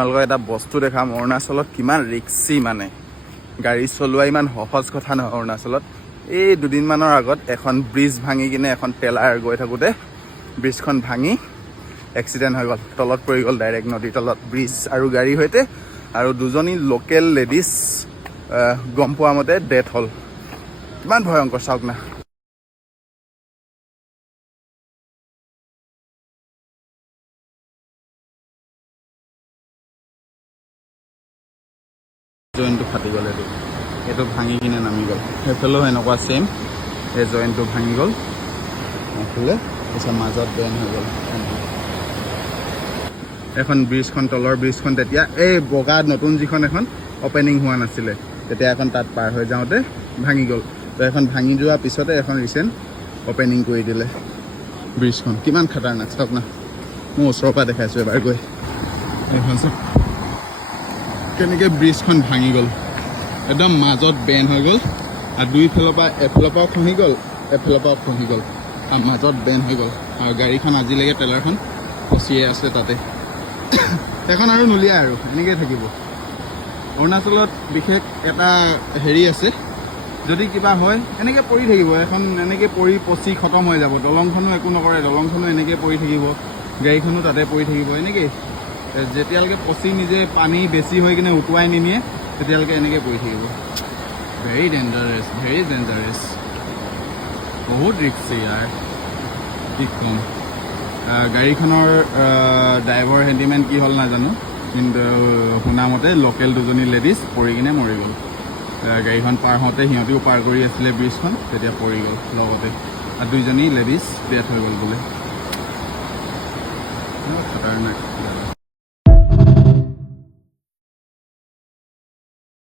আপোনালোকক এটা বস্তু দেখাম অৰুণাচলত কিমান ৰিক্সি মানে গাড়ী চলোৱা ইমান সহজ কথা নহয় অৰুণাচলত। এই দুদিনমানৰ আগত এখন ব্ৰিজ ভাঙি কিনে এখন ট্ৰেলাৰ গৈ থাকোঁতে ব্ৰিজখন ভাঙি এক্সিডেণ্ট হৈ গ'ল, তলত পৰি গ'ল ডাইৰেক্ট নদীৰ তলত ব্ৰিজ আৰু গাড়ীৰ সৈতে, আৰু দুজনী লোকেল লেডিজ গম পোৱা মতে ডেথ হ'ল। কিমান ভয়ংকৰ চাওক না। জইনটো ফাটি গ'ল, এইটো ভাঙি কিনে নামি গ'ল। সেইফালেও এনেকুৱা ছেইম, এই জইনটো ভাঙি গ'ল এইফালে, তাৰপিছত মাজত বেন হৈ গ'ল। এখন ব্ৰিজখন, তলৰ ব্ৰিজখন তেতিয়া এই বগা নতুন যিখন এখন অপেনিং হোৱা নাছিলে, তেতিয়া এখন তাত পাৰ হৈ যাওঁতে ভাঙি গ'ল। তো এখন ভাঙি যোৱাৰ পিছতে এখন ৰিচেণ্ট অপেনিং কৰি দিলে ব্ৰিজখন। কিমান খাটাৰনাক চাওক না, মই ওচৰৰ পৰা দেখাইছোঁ এবাৰ গৈ। এইখন চাওক কেনেকৈ ব্ৰিজখন ভাঙি গ'ল, একদম মাজত বেন হৈ গ'ল, আৰু দুইফালৰ পৰা এফালৰ পৰাও খহি গ'ল, এফালৰ পৰাও খহি গ'ল, আৰু মাজত বেন হৈ গ'ল। আৰু গাড়ীখন আজিলৈকে ট্ৰেলাৰখন ফচিয়ে আছে তাতে। সেইখন আৰু নুলিয়াই আৰু এনেকৈ থাকিব। অৰুণাচলত বিশেষ এটা হেৰি আছে, যদি কিবা হয় এনেকৈ পৰি থাকিব, এখন এনেকৈ পৰি পচি খতম হৈ যাব। দলংখনো একো নকৰে, দলংখনো এনেকৈ পৰি থাকিব, গাড়ীখনো তাতে পৰি থাকিব এনেকৈ। যেতিয়ালৈকে পচি নিজে পানী বেছি হৈ কিনে উটুৱাই নিনিয়ে তেতিয়ালৈকে এনেকৈ পৰি থাকিব। ভেৰি ডেঞ্জাৰাছ, ভেৰি ডেঞ্জাৰাছ, বহুত ৰিক্সি ইয়াৰ, কি ক'ম। গাড়ীখনৰ ড্ৰাইভাৰ হেণ্ডিমেন কি হ'ল নাজানো, কিন্তু শুনামতে লোকেল দুজনী লেডিজ পৰি কিনে মৰি গ'ল। গাড়ীখন পাৰ হওঁতে সিহঁতেও পাৰ কৰি আছিলে ব্ৰিজখন, তেতিয়া পৰি গ'ল লগতে, আৰু দুইজনী লেডিজ ডেথ হৈ গ'ল বোলে। খাটাৰনাক।